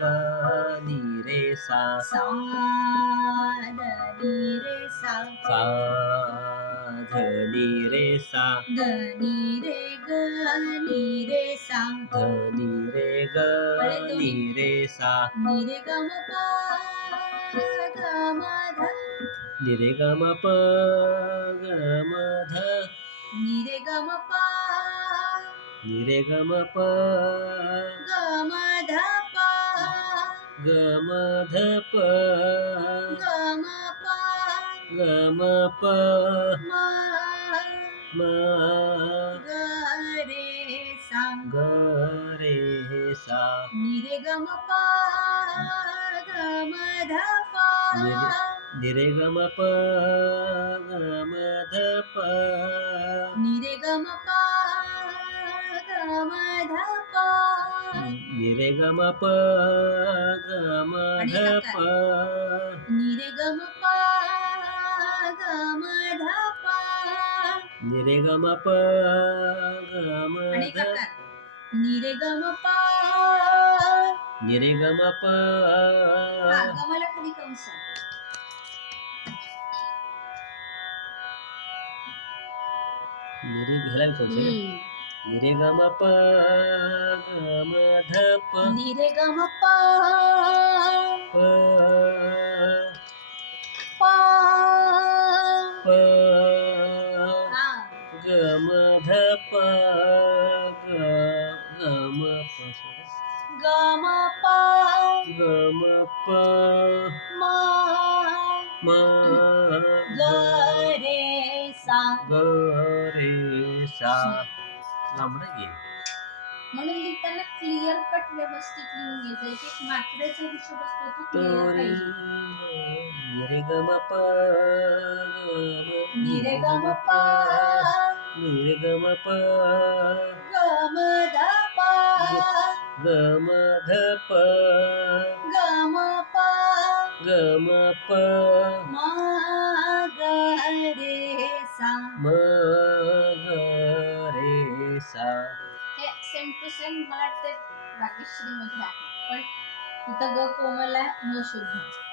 ग नि रे सा सा ध नि रे सा सा ध नि रे सा ध नि रे ग नि रे सा ध नि रे ग नि रे सा नि रे ग म प ग म ध नि रे ग म प ग म ध नि रे ग म प नि रे ग म प ग म ध प ग म ध प ग म प ग म प म म ग रे सा ग रे सा नि रे ग म प ग म ध प नि रे ग म प ग म ध प नि रे ग म प ग म ध प नि रे ग म प ग म ध प नि रे ग म प ग म ध प नि रे ग म प ग म ध नि रे ग म प नि रे ग म प गमाला खाली कंस नि रे ह्याला बी कंस आहे ना नि रे ग म प ग म ध प नि रे ग म प प प प ग म ध प ग म प ग म प ग म प म म ग रे सा ग रे सा लांब नाही आहे. म्हणून लिहिताना क्लिअर कट व्यवस्थित लिहून घ्यायचं एक मात्रेचा हिशोब असतो तो क्लिअर तोरी पाहिजे नि रे ग म प नि रे ग म प नि रे ग म प ग म ध प ग म ध प ग म प ग म प म ग रे सा म ग रे सा हे सेम टू सेम मला वाटतं भाग्यश्री मध्ये आहे पण तिथं ग कोमल आहे म शुद्ध